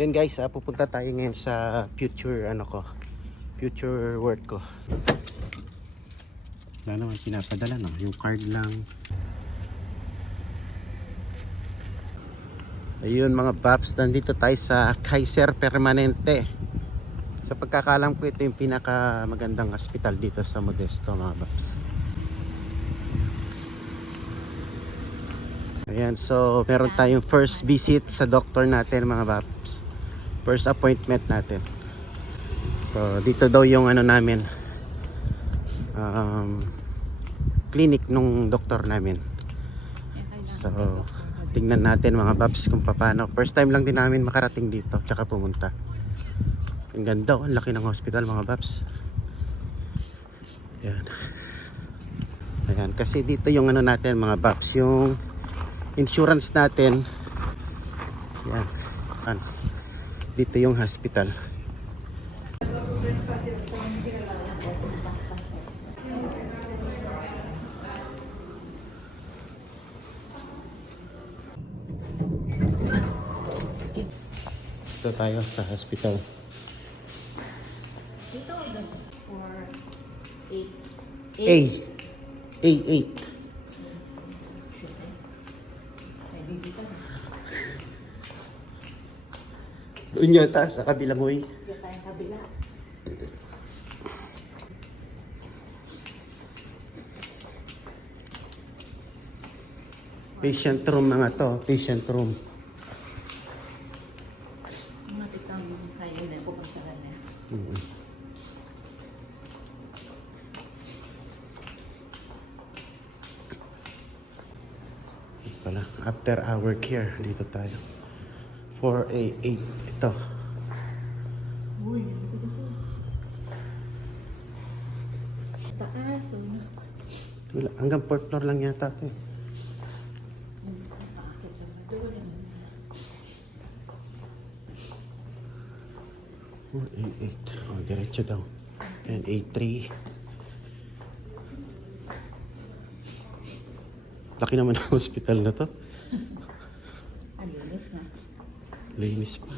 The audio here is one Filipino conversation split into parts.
Then guys, pupunta tayo ngayon sa future work ko. Wala naman pinapadala, no? Yung card lang. Ayun mga paps, nandito tayo sa Kaiser Permanente. Sa pagkakalam ko, ito yung pinaka magandang hospital dito sa Modesto mga paps. Ayan, so meron tayong first visit sa doctor natin mga paps. First appointment natin. So dito daw yung namin, clinic nung doktor namin. So tingnan natin mga paps kung paano. First time lang din namin makarating dito tsaka pumunta. Ang ganda, ang laki ng hospital mga paps. Ayan. Ayan, kasi dito yung natin mga paps, yung insurance natin. Ayan, dito yung hospital. Dito tayo sa hospital. Dito for 8. A8. Doon yata sa kabilang way. Dito tayong kabila. Patient room mga to, patient room. Matikang kayo na pupuntahan na. Pala, after hour care dito tayo. 4A8 ito. Uy, taas. Wala, hanggang 4th floor lang yata ito eh. 4A8. Oh, diretso daw. And A3. Laki naman ang hospital na to. Alinis na. Linis pa.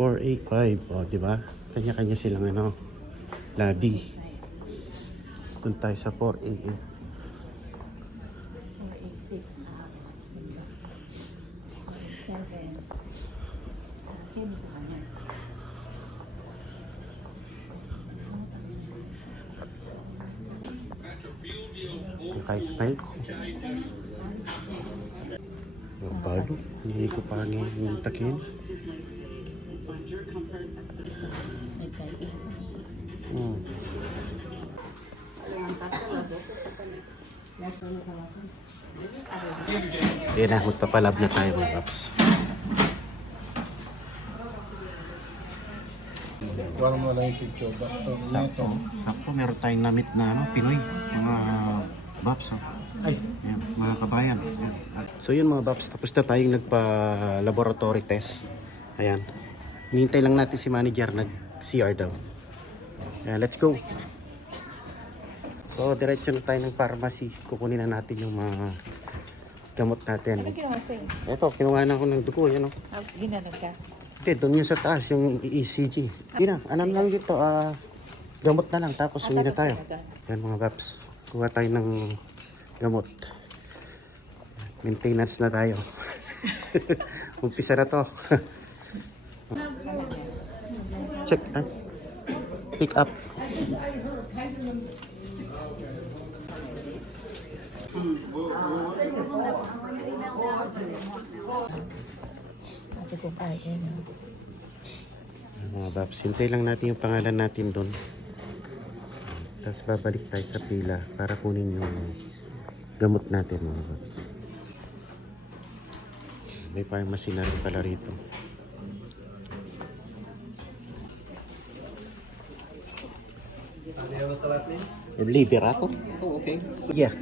4A5. Oh, di ba? Kanya-kanya silang lobby. Doon tayo sa 4A8. 486. 7. Naka-smile ko. Ang balo. Hindi ko pa yung takin. Yan na, magpapalab na tayo mga paps. Kuha mo lang yung picture. Sakto, meron tayong namit na Pinoy. Mga paps. Ay, yan, mga kabayan. Yan. So yun mga paps, tapos na tayong nagpa-laboratory test. Ayan. Hinihintay lang natin si manager, nag-CR daw. Ayan, let's go. So, diretso na tayo ng pharmacy. Kukunin na natin yung mga gamot natin. Ano ginawa sa'yo? Ito, kinuha na ako ng dugo. Yan, Tapos ginanag ka? hindi, doon yung sa taas, yung ECG. Hindi na, alam lang dito, gamot na lang, tapos uwi na tayo. Yan mga paps, kuha tayo ng gamot. Maintenance na tayo. Umpisa na to. Check, pick up. Ate ko kaya na. Mga paps, hintay lang natin yung pangalan natin doon. Tapos babalik tayo sa pila para kunin yung gamot natin mga paps. May pharmacy na rin pala rito. What's the last name? Liberato? Oh, okay. So, Yeah.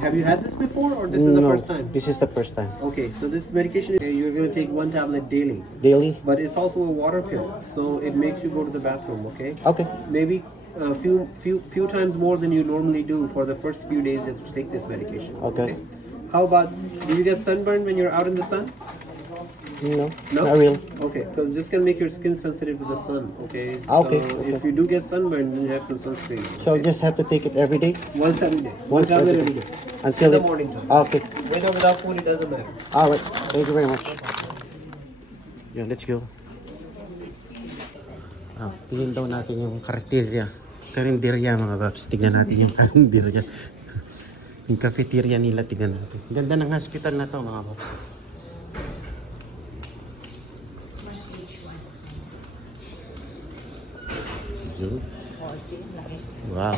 have you had this before or this is the No, first time? this is the first time. Okay, so this medication, you're going to take one tablet daily, Daily? but it's also a water pill, so it makes you go to the bathroom, okay? Okay. Maybe a few times more than you normally do for the first few days that you take this medication. Okay. How about, do you get sunburned when you're out in the sun? No, No? not real. Okay, because this can make your skin sensitive to the sun. Okay. Okay, So okay. if you do get sunburned, then you have some sunscreen. So just have to take it every day? Once every day. Once tablet every every day. day. Until In the it... morning time. Okay. With or without food, it doesn't matter. Alright, thank you very much. Yeah, let's go. Tingin daw natin yung karinderya. Karinderya mga babs. Tingnan natin yung karinderya. Yung cafeteria nila, tingnan natin. Ganda ng hospital na to mga babs. Yun. Oh, see, laki. Wow.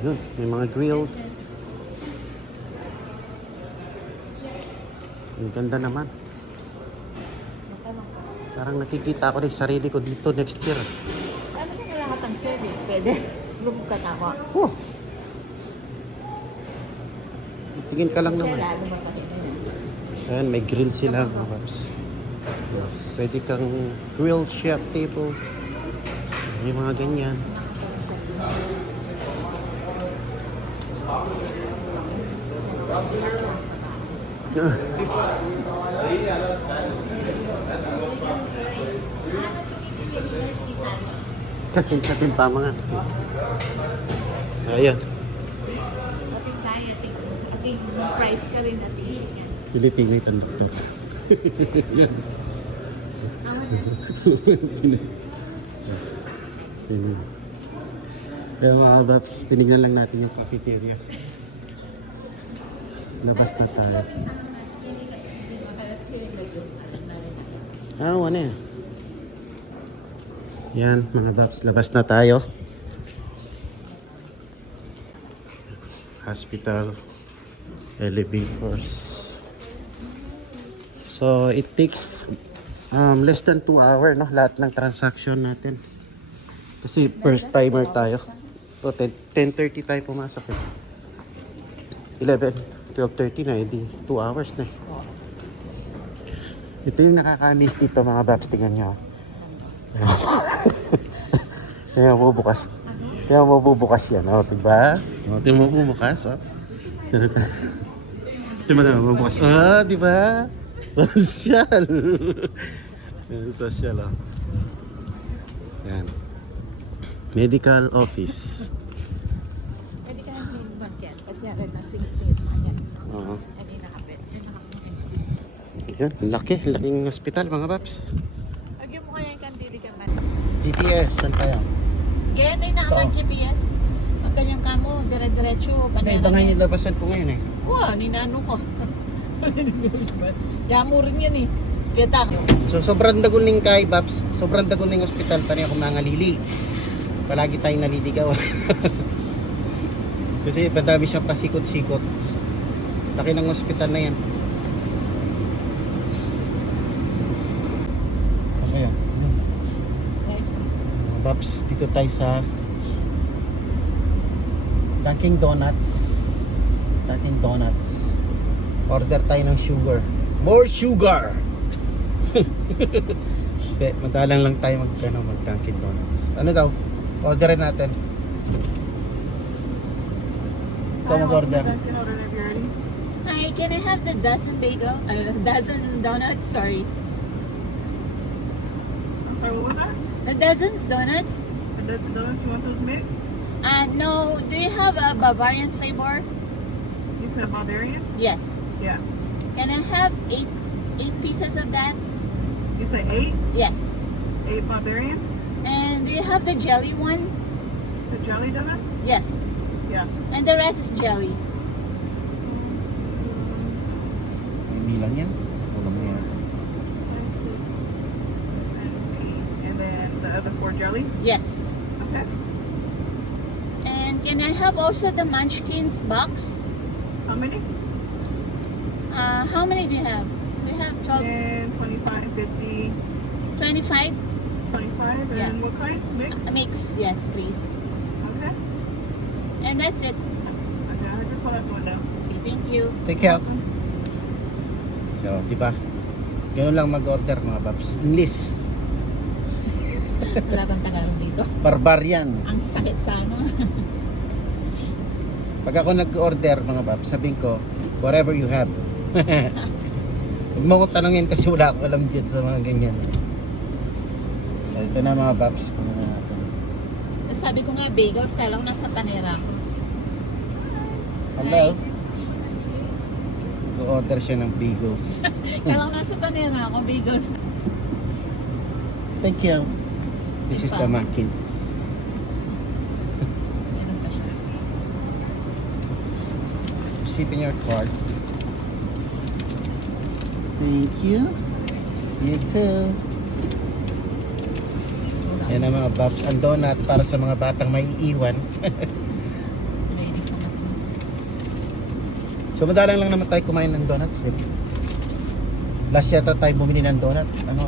Yun, may mga grill. Ang ganda naman. Parang nakikita ko na yung sarili ko dito next year. Ano kung wala ka pang service? Pwede. Lumukat ako. Oh. Tingin ka lang Siya naman. lalo makakita. Ayan, may grill sila mga babs. Pwede kang grill chef table. May mga ganyan. Kasi natin pa mga. Ayan. Kapit tayo, ating price ka rin natin. Pilipili ito dito. Kaya mga babs, tinignan lang natin yung cafeteria. Labas na tayo. Ah, ano yan? Yan, mga babs, labas na tayo. Hospital, elevators. So, it takes less than 2 hours, no? Lahat ng transaction natin. Kasi first timer tayo. So, 10:30 tayo pumasok. 11, 12:30 na, hindi 2 hours na. Ito yung nakakamiss dito mga babs, tingnan nyo. Kaya mabubukas. Kaya mabubukas yan, o, diba? O, tingnan mo bubukas, o. Tingnan mo mabubukas. Ah, diba? Social. Social, o. Yan. Medical office. Pwede ka nang pinag yan. Kasi yan, nasing-singit mo yan. Oo. Hindi nakapit. Yan nakapit. Yan, laking hospital mga babs. Agyan mo kaya yung kandili ka man. GPS, saan tayo? Kaya na inaamang GPS. Pag kanyang kamo, dire-diretso. Hindi, iba nga yung labasan ko ngayon eh. Wow, ninano ko. Yamo rin yan eh. Kita ko. So sobrang daguling kay babs, sobrang daguling hospital pa rin ako mga lili. Palagi tayong naliligaw. Kasi madami siyang pasikot-sikot. Laki ng hospital na yan. Okay. Babs, dito tayo sa Dunkin' Donuts. Dunkin' Donuts. Order tayo ng sugar. More sugar! Okay, madalang lang tayo mag Dunkin' Donuts. Ano daw? Orderin natin. Ikaw mag-order. Hi, can I have the dozen bagel? Dozen donuts, sorry. Sorry, what was that? The dozens donuts? The donuts, you want those mixed? No, do you have a Bavarian flavor? You said Bavarian? Yes. Yeah. Can I have eight pieces of that? You say 8? Yes. 8 Bavarian? And do you have the jelly one? The jelly donut? Yes. Yeah. And the rest is jelly. May bilang yan? Ulam mo yan. And then the other 4 jelly? Yes. Okay. And can I have also the Munchkins box? How many? How many do you have? We have 12, 10, 25, 50, 25? 25. Yeah. And what kind? Mixed? Mix, yes, please. Okay. And that's it. Okay, I just put that one down. Okay, thank you. Take care. So, di ba? Ganun lang mag-order mga paps. English. Wala bang Tagalog dito? Barbarian. Ang sakit sa ano. Pag ako nag-order mga paps, sabihin ko, whatever you have. Huwag mo akong tanongin kasi wala akong alam dyan sa mga ganyan. So ito na mga paps. Kung na natin. Sabi ko nga bagels, kala ko nasa panera ko. Hello? Nag-order siya ng bagels. Kala ko nasa panera ako, bagels. Thank you. This is the Mackins. Ganun pa siya. Receive in your card. Thank you. You too. Yan ang mga Bobs and Donut para sa mga batang may iiwan. Ready sa matamis. So madalang lang naman tayo kumain ng donuts. Diba? Last year tayo bumili ng donut. Ano?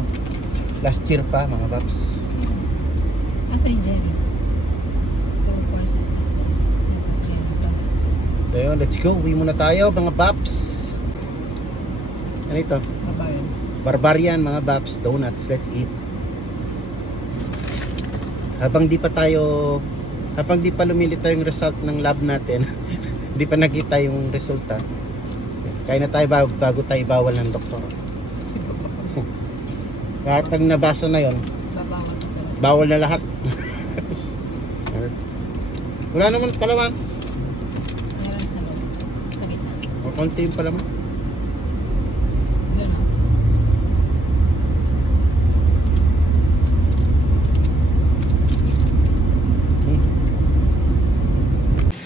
Last year pa mga Bobs. Asa yung jelly? 4 courses natin. Tapos meron pa. So yun, let's go. Uwi muna tayo mga Bobs. Ano ito? Babayan. Barbarian mga Bobs. Donuts. Let's eat. Habang di pa lumili yung result ng lab natin, di pa nakita yung resulta. Kaya na tayo bago tayo bawal ng doktor. Kahit pag nabasa na yon, Babawal ko talaga. bawal na lahat. Wala naman palaman. Meron sa loob. Sa gitna. O konti yung palaman. Ganun.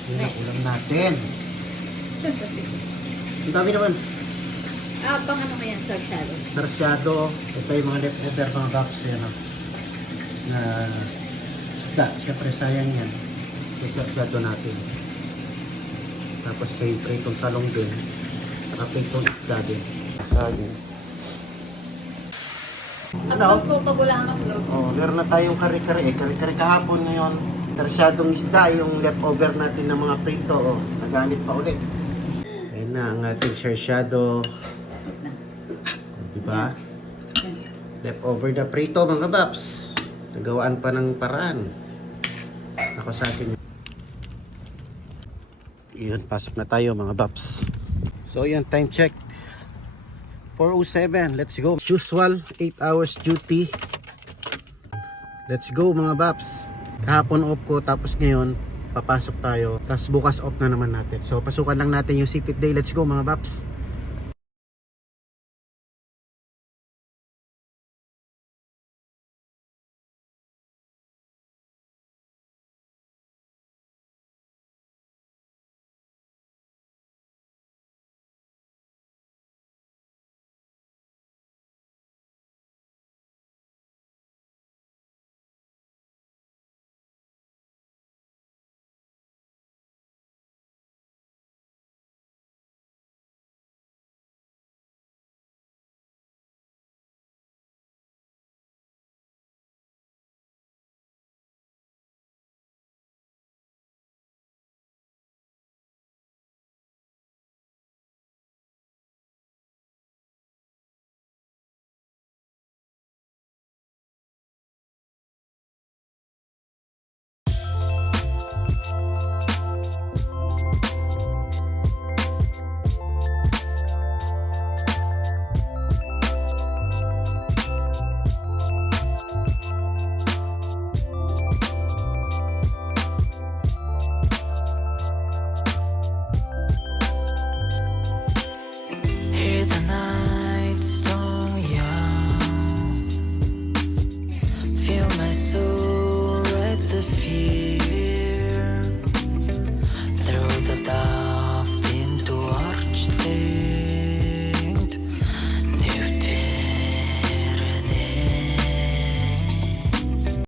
Yun ang ulam natin. Ang dami naman. Pang ano kaya, sarsyado? Sarsyado. Ito yung mga leftover mga box. Yan o. Na isda. Siyempre sayang yan. Yung sarsyado natin. Tapos may pritong talong din. Saka pritong isda din. Sayang. Ano? Ang pagpagulang ang vlog. Oh, meron na tayong kare-kare. Kare-kare kahapon ngayon. Sarsyadong isda. Yung leftover natin ng mga prito. Oh, naganit pa ulit. Ayan na ang ating sarsyado. Diba? Leftover na prito mga Baps. Nagawaan pa ng paraan. Ako sa akin. Yun, pasok na tayo mga Baps. So yun, time check. 4:07, let's go. Usual, 8 hours duty. Let's go mga Baps. Kahapon off ko, tapos ngayon, papasok tayo. Tapos bukas off na naman natin. So pasukan lang natin yung sipit day. Let's go mga Baps.